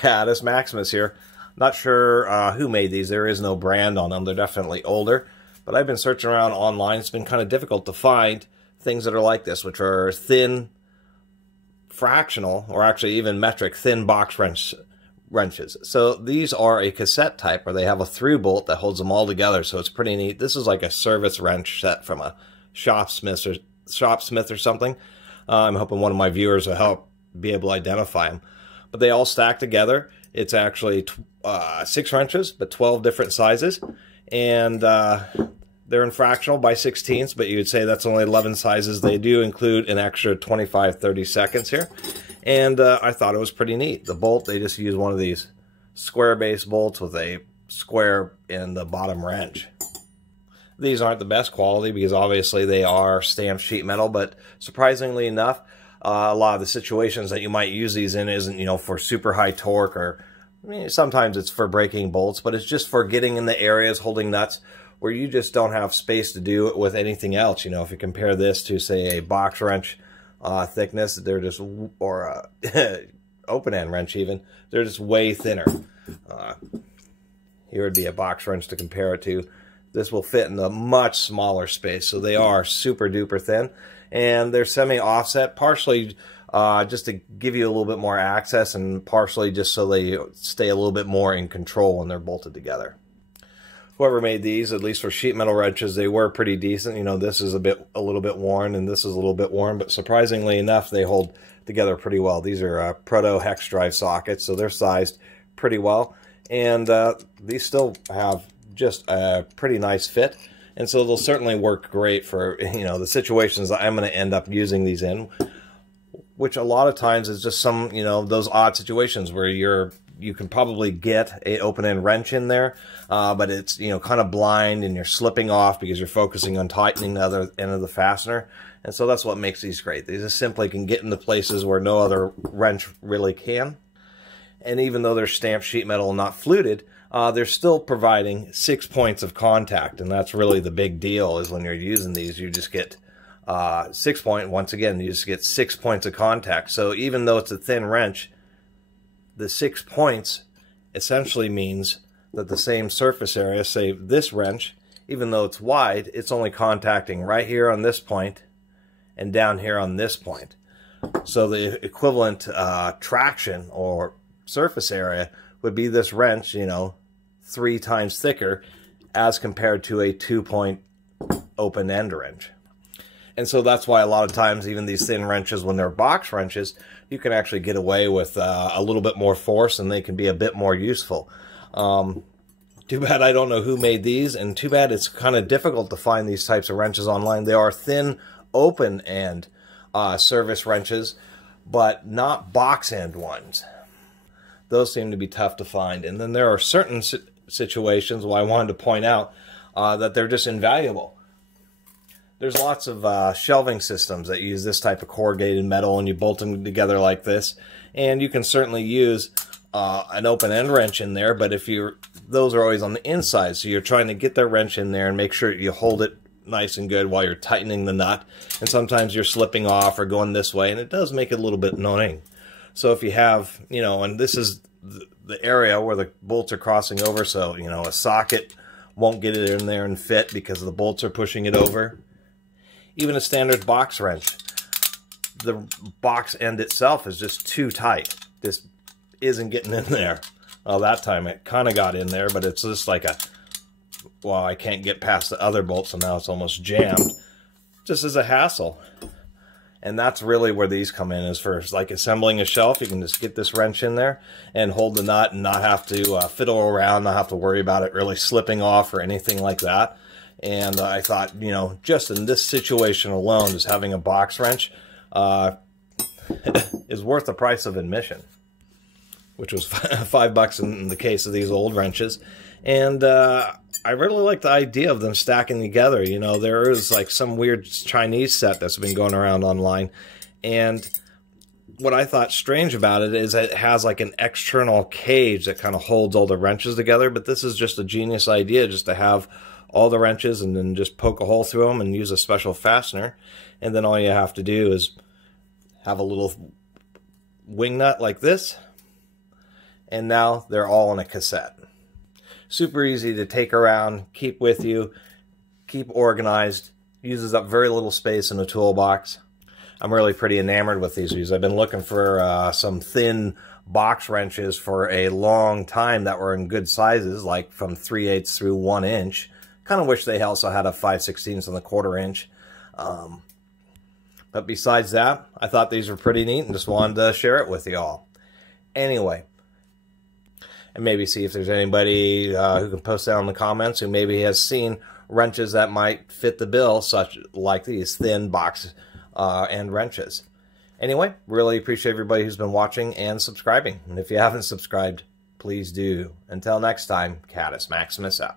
Catus Maximus here. Not sure who made these. There is no brand on them. They're definitely older. But I've been searching around online. It's been kind of difficult to find things that are like this, which are thin, fractional, or actually even metric, thin box wrenches. So these are a cassette type, where they have a through bolt that holds them all together. So it's pretty neat. This is like a service wrench set from a shopsmith or something. I'm hoping one of my viewers will help be able to identify them. But they all stack together. It's actually 6 wrenches, but 12 different sizes. And they're in fractional by 16ths, but you would say that's only 11 sizes. They do include an extra 25-30 seconds here. And I thought it was pretty neat. The bolt, they just use one of these square base bolts with a square in the bottom wrench. These aren't the best quality because obviously they are stamped sheet metal, but surprisingly enough, a lot of the situations that you might use these in isn't, you know, for super high torque, or I mean, sometimes it's for breaking bolts, but it's just for getting in the areas, holding nuts, where you just don't have space to do it with anything else. You know, if you compare this to, say, a box wrench thickness, they're just, or a open end wrench even, they're just way thinner. Here would be a box wrench to compare it to. This will fit in a much smaller space, so they are super duper thin, and they're semi-offset, partially just to give you a little bit more access, and partially just so they stay a little bit more in control when they're bolted together. Whoever made these, at least for sheet metal wrenches, they were pretty decent. You know, this is a little bit worn, and this is a little bit worn, but surprisingly enough, they hold together pretty well. These are proto hex drive sockets, so they're sized pretty well, and these still have just a pretty nice fit, and so they'll certainly work great for, you know, the situations that I'm going to end up using these in, which a lot of times is just some, you know, those odd situations where you can probably get a open-end wrench in there, but it's, you know, kind of blind, and you're slipping off because you're focusing on tightening the other end of the fastener. And so that's what makes these great. They just simply can get into places where no other wrench really can. And even though they're stamped sheet metal and not fluted, they're still providing 6 points of contact, and that's really the big deal. Is when you're using these, you just get 6 point. Once again, you just get 6 points of contact. So even though it's a thin wrench, the 6 points essentially means that the same surface area, say this wrench, even though it's wide, it's only contacting right here on this point and down here on this point. So the equivalent traction or surface area would be this wrench, you know, 3 times thicker as compared to a 2-point open-end wrench. And so that's why a lot of times, even these thin wrenches, when they're box wrenches, you can actually get away with a little bit more force, and they can be a bit more useful. Too bad I don't know who made these, and too bad it's kind of difficult to find these types of wrenches online. They are thin open-end service wrenches, but not box-end ones. Those seem to be tough to find. And then there are certain situations where I wanted to point out that they're just invaluable. There's lots of shelving systems that use this type of corrugated metal, and you bolt them together like this. And you can certainly use an open-end wrench in there, but those are always on the inside, so you're trying to get the wrench in there and make sure you hold it nice and good while you're tightening the nut. And sometimes you're slipping off or going this way, and it does make it a little bit annoying. So if you have, you know, and this is the area where the bolts are crossing over, so, you know, a socket won't get it in there and fit because the bolts are pushing it over. Even a standard box wrench, the box end itself is just too tight. This isn't getting in there. Well, that time it kind of got in there, but it's just like well, I can't get past the other bolts, so now it's almost jammed. Just as a hassle. And that's really where these come in, is for like assembling a shelf. You can just get this wrench in there and hold the nut and not have to fiddle around, not have to worry about it really slipping off or anything like that. And I thought, you know, just in this situation alone, just having a box wrench is worth the price of admission, which was $5 in the case of these old wrenches. And I really like the idea of them stacking together. You know, there is like some weird Chinese set that's been going around online, and what I thought strange about it is it has like an external cage that kind of holds all the wrenches together, but this is just a genius idea, just to have all the wrenches and then just poke a hole through them and use a special fastener, and then all you have to do is have a little wing nut like this, and now they're all in a cassette. Super easy to take around, keep with you, keep organized, uses up very little space in the toolbox. I'm really pretty enamored with these. I've been looking for some thin box wrenches for a long time that were in good sizes, like from 3/8 through 1 inch. Kind of wish they also had a 5/16 and a 1/4 inch. But besides that, I thought these were pretty neat and just wanted to share it with you all. Anyway, and maybe see if there's anybody who can post down in the comments who maybe has seen wrenches that might fit the bill, such like these thin box end wrenches. Anyway, really appreciate everybody who's been watching and subscribing. And if you haven't subscribed, please do. Until next time, Catus Maximus out.